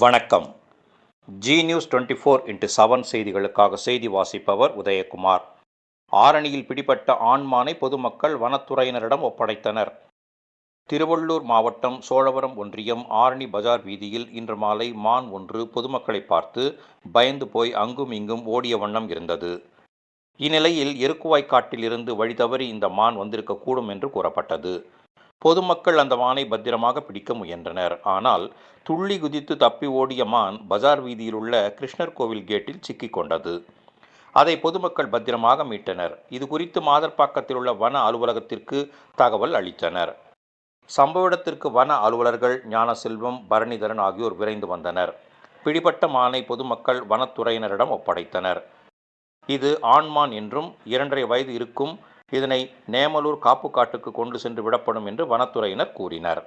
வணக்கம். Zee news twenty four into seven செய்திகளுக்காக செய்தி வாசிப்பவர் உதயகுமார். ஆரணியில் பிடிபட்ட ஆண்மானை பொதுமக்கள் வனத்துறையினரிடம் ஒப்படைத்தனர். திருவள்ளூர் மாவட்டம் சோழவரம் ஒன்றியம் ஆரணி பஜார் வீதியில் இன்று மாலை மான் ஒன்று பொதுமக்களை பார்த்து பயந்து போய் அங்கும் இங்கும் ஓடிய வண்ணம் இருந்தது. இந்நிலையில் எருக்குவாய்க்காட்டிலிருந்து வழி தவறி இந்த மான் வந்திருக்கக்கூடும் என்று கூறப்பட்டது. பொதுமக்கள் அந்த மானை பத்திரமாக பிடிக்க முயன்றனர். ஆனால் துள்ளி குதித்து தப்பி ஓடிய மான் பஜார் வீதியில் உள்ள கிருஷ்ணர் கோவில் கேட்டில் சிக்கிக் கொண்டது. அதை பொதுமக்கள் பத்திரமாக மீட்டனர். இது குறித்து மாதர்பாக்கத்தில் உள்ள வன அலுவலகத்திற்கு தகவல் அளித்தனர். சம்பவ இடத்திற்கு வன அலுவலர்கள் ஞானசெல்வம் பரணிதரன் ஆகியோர் விரைந்து வந்தனர். பிடிபட்ட மானை பொதுமக்கள் வனத்துறையினரிடம் ஒப்படைத்தனர். இது ஆண்மான் என்றும் இரண்டரை வயது இருக்கும் இதனை நேமலூர் காப்புக்காட்டுக்கு கொண்டு சென்று விடப்படும் என்று வனத்துறையினர் கூறினர்.